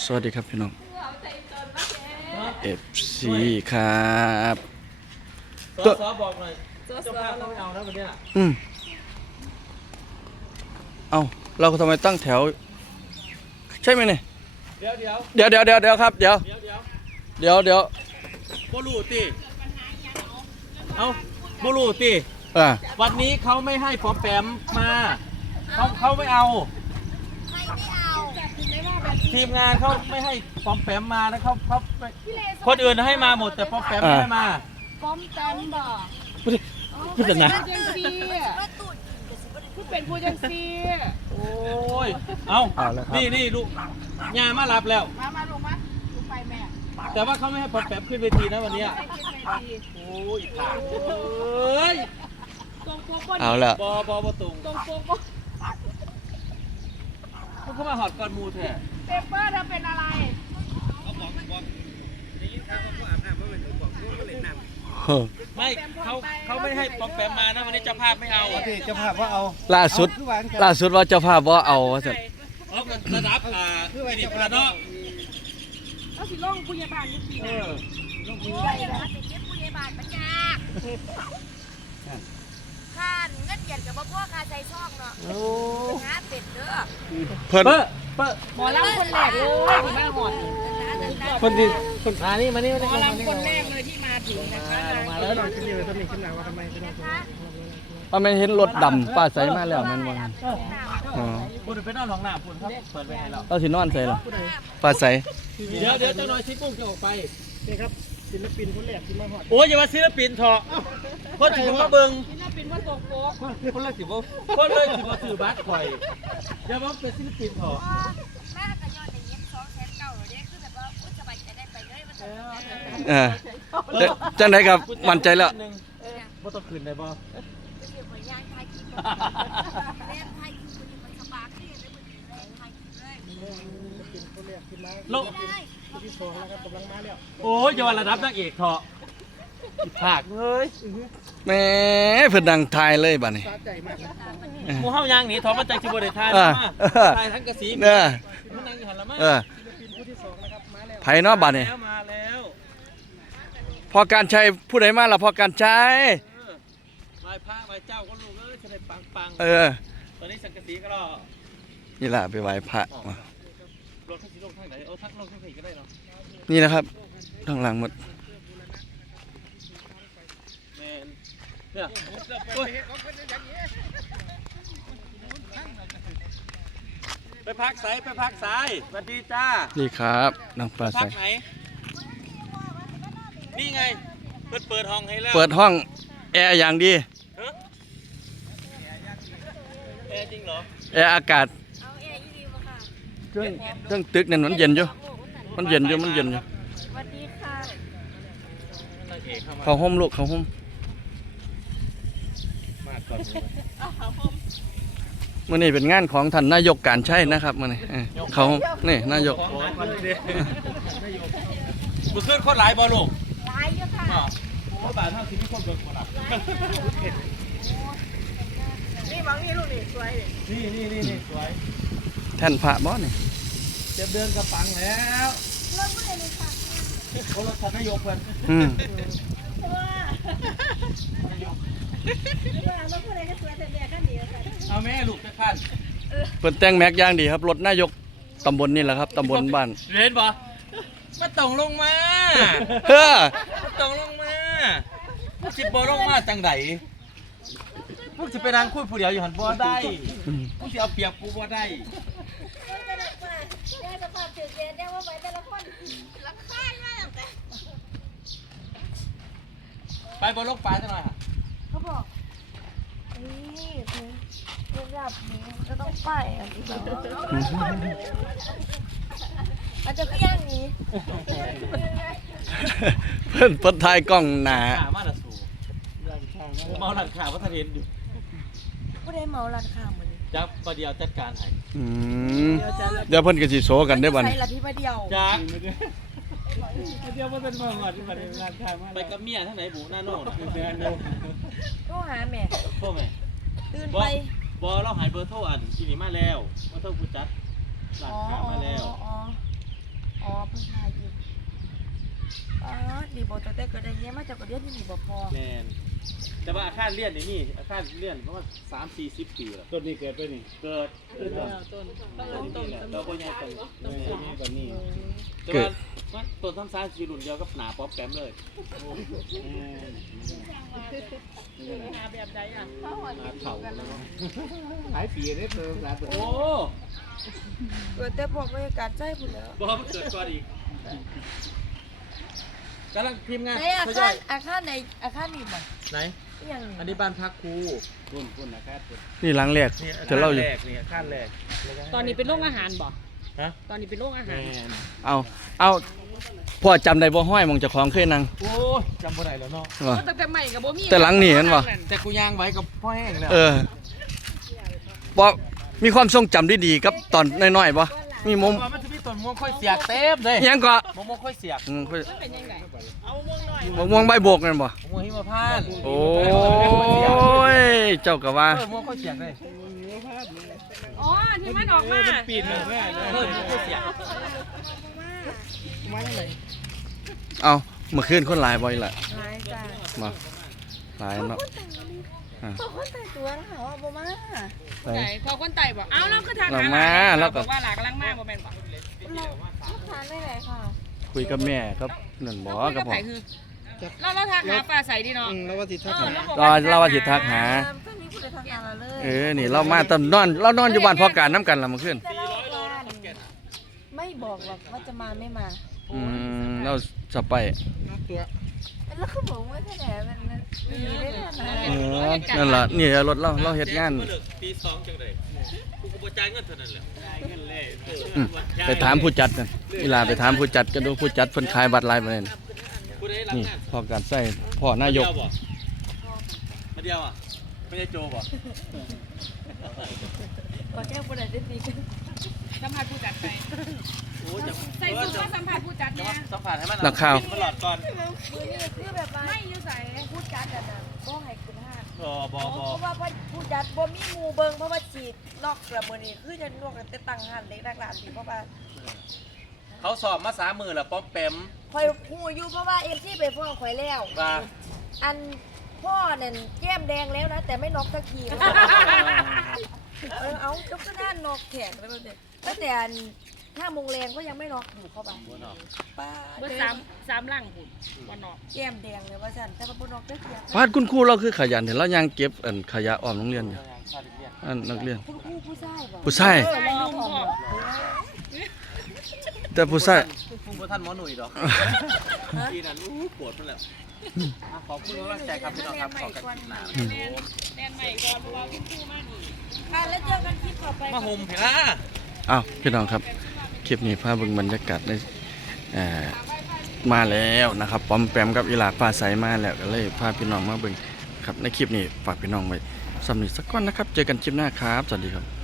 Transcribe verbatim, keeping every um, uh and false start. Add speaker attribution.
Speaker 1: สวัสดีครับพี่น้อง เอฟ ซี ครับ
Speaker 2: สอสอบอกหน่อยเจ้าภาพต้องไม่เอานะวันนี้
Speaker 1: อืมเอาเราทำไมตั้งแถวใช่ไหมเนี่ย
Speaker 2: เดี๋ยวเดี๋ยว
Speaker 1: เดี๋ยวเดี๋ยวเดี๋ยวเดี๋ยวครับเดี๋ยว
Speaker 2: เดี๋ยวเดี๋ยว
Speaker 1: เดี๋ยวเดี๋ยว
Speaker 2: โบลูตีเอาโบลูตี
Speaker 1: อ่า
Speaker 2: วันนี้เขาไม่ให้ปอมแปมมาเขาเขาไม่เอาทีมงานเขาไม่ให้ปอมแปมมานะเขาเขาคนอื่นให้มาหมดแต่ปอมแปมไม่ให้มา
Speaker 3: ป้อมแปมบ่
Speaker 1: พูดพูดนะ
Speaker 3: จังซีพูดเป็นผู้จังซี
Speaker 2: โอ้ยเอานี่นี่ลูกยามารับแล้ว
Speaker 3: มามาลงมาลงไปแม่
Speaker 2: แต่ว่าเขาไม่ให้ปอมแปมขึ้นเวทีนะวันนี้โอ้ยขาดเอ้ย
Speaker 1: เอาละ
Speaker 2: บอบอบอตุง
Speaker 3: ตรงโป๊ะ
Speaker 2: คุณเข้ามาหอดก่อนมูเถอะ
Speaker 3: เปเปอร์เธอเป็นอะไร
Speaker 2: เขาบอกบอกได้ยินข่าวว่าผู้อาบน้ำไม่เป็นบอกผู้ก็เลยน้ำไม่เขาเขาไม่ให้ปอมแปมมานะวันนี้เจ้าภาพไม่เอา
Speaker 4: เจ้าภาพว่าเอา
Speaker 1: ล่าสุดล่าสุดว่าเจ้าภาพว่าเอาว่าจะ
Speaker 2: เอาระดับอ่าไม่ดีระดับ
Speaker 3: เอาสิล่องผู้ใหญ่บ้านนี่สิล่องผู้ใหญ่บ้านเป็นผู้ใหญ่บ้านปัญญาค่าเงินเดือนกับพ่อค่าใช้ช่องเนาะหาเป็ดเด้อ
Speaker 1: เพิ่น
Speaker 2: เปิ้ลเปิ้ล
Speaker 3: หมอลำคนแรกเลยที่มาหอด
Speaker 2: คนที่คนมานี่มานี่
Speaker 3: หมอลำคนแรกเลยที่มาถึงนะคะ
Speaker 2: มาแล้วหน่อยขึ้นเลยขึ้นนี่ขึ้นหนาว่าทำไม
Speaker 1: ป้าไม่เห็นรถดำป้าใส่มาแล้วมันวันอ๋อ
Speaker 2: คุณไปนอนห้องน้ำคุณครับเปิดไปให้เรา
Speaker 1: เราสินอนใส่หรอป้าใส่
Speaker 2: เดี๋ยวเดี๋ยวเจ้าน้อยชี้กุ้งจะออกไป
Speaker 4: นี่ครับศิลปินคนแรกที่มาหอด
Speaker 2: โอ้ยอย่ามาศิลปินเถอะคนถือมาเบิ้ง
Speaker 3: ศิลปินว่าตกโป๊ะ
Speaker 2: คนเลยถือว่าคนเลยถือว่าถือบัตรข่อยอย่ามาเป็นศิลปินเถอะ
Speaker 3: แม่กระยอนอย่างเงี้ยสองแสนเก้าเลยคือแบบว่าสบายใจได้ไปเลยมัน
Speaker 1: เออจังไดครับมั่นใจแล้ว
Speaker 2: บ่ต้องคืนได้บ่
Speaker 4: ลงที่สองแล้วครับกำลังมาแล้ว
Speaker 2: โอ้ยอย่าว่าระดับนางเอกเถอะผากเลย
Speaker 1: แหมเพิ่นดังทายเลยบัดนี้
Speaker 2: หมู่เฮายางหนีถอมาจากสิบ่ได้ทายมาทายทั้งกระสี
Speaker 1: เออ
Speaker 2: มันนั่งอยู่หั่นละมา
Speaker 1: เออไผเนาะบัดนี้
Speaker 2: มาแล้ว
Speaker 1: พอการใช้ผู้ใดมาล่ะพอการใช้
Speaker 2: ไหว้พระไหว้เจ้าก็ลูกเอ้ยจะได้ปังๆ
Speaker 1: เออ
Speaker 2: ตอนนี้สังกะสีก็รอ
Speaker 1: นี่ล่ะไปไหว้พระ
Speaker 2: รถทั้งสีลงทางไหนเอาทั้งลงทางไหนก็ได้เนาะ
Speaker 1: นี่นะครับทางหลังหมด
Speaker 2: แม่นเนี่ยไปพักสายไปพักสายสวัสดีจ้า
Speaker 1: ดีครับน้องปลาใส
Speaker 2: ไหนนี่ไงเปิดเปิดห้องให้แล้ว
Speaker 1: เปิดห้องแอร์อย่างดี
Speaker 2: แอร์จริงเหรอ
Speaker 1: แอร์อากาศเครื่องเครื่องตึกนั่นมันเย็นอยู่มันเย็นอยู่มันเย็นอยู่
Speaker 3: สวัสดีค่ะ
Speaker 1: เขาห่มลูกเขาห่มมื่อนี้เป็นงานของท่านนายกการใช้นะครับมื่อนี้เขานี่นายก
Speaker 2: บุษขึ้นคนหลายบอลลูก
Speaker 3: หลายเยอะค่ะ
Speaker 2: โอ้บาทเท่าที่พี่คนเบิกคนละ
Speaker 3: นี่มองนี่ลูกนี่สวย
Speaker 2: นี่นี่นี่นี่สวย
Speaker 1: แท่นพระบ่เนี่ย
Speaker 2: เจ็บเดินกระปังแล้วรถไม่ได้เลยค่ะโอ้รถท่านนายกเพิ่น
Speaker 1: อืม
Speaker 2: เอาแม่ลูกจะขั้น
Speaker 1: เปิดแต่งแม็กย่างดีครับรถนายกตำบลนี่แหละครับตำบลบ้าน
Speaker 2: เรียนบ่มาตรงลงมา
Speaker 1: เฮ้อ
Speaker 2: ตรงลงมาจิบบ่ลงมาจังไดพวกจะไปนั่งคุยผู้เดียวอยู่หันบ่ได้พวกจะเอาเปรียบกูบ่ได้ไปบนโลกปลาจะหน่อยค่ะ
Speaker 3: เขาบอกนี่คือระดับนี้จะต้องไปอันนี้อาจจะก็ย่างนี้
Speaker 1: เพิ่นเปิดท้ายกล้องหนา
Speaker 2: มาละสูเมาหลังขาพัฒนนอยู่
Speaker 3: ผู้ใดเมาหลังขาเหมือน
Speaker 2: จับประเดียวจัดการให้
Speaker 1: เดี๋ยวเพิ่นก็สิโซกันได้บัดนี้
Speaker 3: ใส่ละพี่ประเดียว
Speaker 2: จักเดี๋ยวมาเป็นมาหอดที่มาเป็นร้านค้ามาไปกับเมียทั้งไหนบูหน้าโน่นคือเดือนเดียว
Speaker 3: โทรหาแม่
Speaker 2: โทรแม่
Speaker 3: ตื่นไป
Speaker 2: บอเราหายเบอร์โทรอันที่นี่มาแล้วเบอร์โทรกูจัดร้านค้ามาแล้ว
Speaker 3: นี่บ่แต่ก็ได้เฮียมาจากก็เรียนอยู่นี่บ่พอ
Speaker 2: แม่นแต่ว่าอาคารเรียนนี่นี่อาคารเรียนประมาณสามสี่สิบปีแล้ว
Speaker 4: ต้นนี้เกิดต้นนี้
Speaker 2: เกิดเกิดต้น
Speaker 3: ต้น
Speaker 2: ต้นนี่แหละเราก็ยังต้น
Speaker 4: ต้นนี้ต้นนี้
Speaker 2: แต่ว่ามันต้นซ้ำซ้ายสีรุ่นเดียวกับหนาป๊อปแปมเลย
Speaker 3: หาแบบใดอ่ะ
Speaker 2: หนาเข่าแล้วก็
Speaker 4: หลายปีนี่เติมหลายปี
Speaker 2: โอ้
Speaker 3: เกิดแต่พวกบรรยากาศใจพุ่นแล้ว
Speaker 2: บอกมันเกิดก่อนอีกกำลังทีมงาน
Speaker 3: ในอาคารอาคารในอาคารนี่บ่
Speaker 2: ไหน
Speaker 3: อีหยัง
Speaker 2: อันนี้บ้านพักครู
Speaker 4: พุ่นพุ่นนะครับ
Speaker 1: นี่หลังแรก
Speaker 2: นี่อา
Speaker 1: จะเล่าอยู่
Speaker 2: แรกนี่อาคารแรก
Speaker 5: ตอนนี้เป็นโรงอาหารบ่
Speaker 2: ฮะ
Speaker 5: ตอนนี้เป็นโรงอาหาร
Speaker 2: แม่น
Speaker 1: เอาเอาพ่อจำได้บ่ห้อยหมองเจ้าของเคยนั่ง
Speaker 2: โอ้ยจำบ่ได้แล้วเนาะ
Speaker 1: บ่
Speaker 5: ก็ตั้งแต่ใหม่กับบ่มี
Speaker 1: แต่หลังนี่เห็นบ่
Speaker 2: แต่กูย่างไว้กับพ่อแห้งแล้ว
Speaker 1: เออบ่มีความทรงจำดีๆกับตอนน้อยๆบ่มีมุม
Speaker 2: มันจะมีต้นม่วงค่อยเสียกเต็มเลย
Speaker 1: อิหยังก็
Speaker 2: มะม่วงค่อยเสียก
Speaker 1: อืมค่อย
Speaker 5: เป็นยังไง
Speaker 1: มะม่วงใบโบกนั่นบ่
Speaker 2: มะม่วงหิมพานต์
Speaker 1: โอ้ยเจ้าก็ว่า
Speaker 2: เออมะม่วงค่อยเสียกเลย
Speaker 5: อ๋อที่มันออกมา
Speaker 4: ปีนเลยแม่
Speaker 2: เออมะม่วงค่อยเสียก
Speaker 1: เอาเมื่อคืนคนหลายบ่อีหล่ะ
Speaker 3: หายจ้า
Speaker 1: บ่หลายเนาะอ่ะ
Speaker 3: พวกคนแต่งตัวนะคะว่าบ่มา
Speaker 1: ไป
Speaker 5: ไหนพอคนไต่บ่เอาแล้วก็ทาง
Speaker 1: เรา
Speaker 5: ห
Speaker 1: มา
Speaker 5: ห
Speaker 1: แล้วก็
Speaker 5: บอกว่าหลากำลังมาบ่แม่นบ่
Speaker 3: เราลูกค้าได้ไหนค่ะ
Speaker 1: คุยกับแม่ครับนั่นบ่
Speaker 5: คุย
Speaker 1: กั
Speaker 5: กั
Speaker 1: บบ พ่อ
Speaker 5: ไผคือเราเราทางหาปลาใสดีเนาะ
Speaker 4: อืมแล้วว่าสิทัก
Speaker 5: เออแล้วบอก
Speaker 1: รอเราว่าสิทักหา
Speaker 3: ก็มีผู้ใดทำงานเราเลย
Speaker 1: เออนี่เรามาตอนนอนเรานอนอยู่บ้านพ่อการน้ำกันละเมื่อคืน
Speaker 3: แต่เราไม่บอกหรอกว่าจะมาไม่มา
Speaker 1: อืมเราสไป
Speaker 4: ตัว
Speaker 3: แล้วคือบอกว่าแค่ไหนมันมันดีได้ขนาด
Speaker 1: เอ
Speaker 3: นั้น
Speaker 1: อนั่นล่ะนี่รถเราเราเฮ็ดงาน
Speaker 2: ปีสองจังเลยกูก็บ่จ่ายเงินเท่านั้นแหละจ่ายเงินเลย
Speaker 1: อืมไปถามผู้จัดกันอีหลาไปถามผู้จัดกันดูผู้จัดเพิ่นขายบัตรลายไปนั่น
Speaker 2: กูได้รับ
Speaker 1: นี่
Speaker 2: งาน
Speaker 1: พ่อการใส่พ่อนายก
Speaker 2: มาเดียวอ่ะไม่ใช่โจบ่
Speaker 3: ก็แค่ผู้ใดได้ดีกัน
Speaker 5: สัมภาษณ์ผู้จัดไป
Speaker 2: โอ้ยจะ
Speaker 5: ใส่สูทมาสัมภาษณ์ผู้จัดเนี่ย
Speaker 2: สัมผัสให้มัน
Speaker 1: นักข่าว
Speaker 2: มันหลอดก่อน
Speaker 3: มือนี่คือแบบว่า
Speaker 5: ไม่อยู่ใส่
Speaker 3: พูดจัดอะนะบ่ให้คุณห้า
Speaker 2: บ่บ่
Speaker 3: เพ
Speaker 2: บ่
Speaker 3: ราะว่าพูดจัดบ่มีหมู่เบิงเพราะว่าฉีดนอกกระมือนี่คือจะนอกกันแต่ตั้งหันเล็กนักหลานสิเพราะว่า
Speaker 2: เขาสอบมาสามมือแล้วป้อมแปม
Speaker 3: คอยหูอยู่เพราะว่าเอ็มที่ไปฟ้องข่อยแล้ว
Speaker 2: ว่า
Speaker 3: อันพ่อเนี่ยแก้มแดงแล้วนะ แต่ไม่น็อกสักที เออเอาก็ก็น่านอกแขนไปเลยตั้งแต่อันห้าโมงแรงก็ยังไม่น็อกอยู่เข้าไป
Speaker 2: บ่เนาะ
Speaker 3: ป้า
Speaker 5: เบอร์สามสามหลังพุ่นบ่นอก
Speaker 3: แก้มแดงเลยว่าฉันแต่ว่าบ่น็อกได้เพียง
Speaker 1: พาดคุณครูเราคือขยันเห็นเรายังเก็บอันขยะออมโรงเรียนอยู่อันนักเรียน
Speaker 3: คุณครูผู้ชายบอก
Speaker 1: ผู้ชาย
Speaker 3: เออรอผมบอก
Speaker 1: แต่ผู้ชาย
Speaker 2: พุ่งบ่ทันหมอหนุ่ยดอกทีนั้นอู้ปวดมันแล้วอ่ะขอบคุณกำลังใจครับพี่น้องครับขอกันหนา
Speaker 5: แม่นแม่นใหม่ก่อนเพราะว่าคุณครูมานี่
Speaker 3: ค่ะแล้วเจอกันคลิปต่อไป
Speaker 2: มาห่มเห็นนะ
Speaker 1: อ้าวพี่น้องครับคลิปนี้พาเบิ่งบรรยากาศในเอ่อมาแล้วนะครับปอมแปมกับอีหลาฟ้าใสมาแล้วก็เลยพาพี่น้องมาเบิ่งครับในคลิปนี้ฝากพี่น้องไว้สำหรับสักก้อนนะครับเจอกันคลิปหน้าครับสวัสดีครับ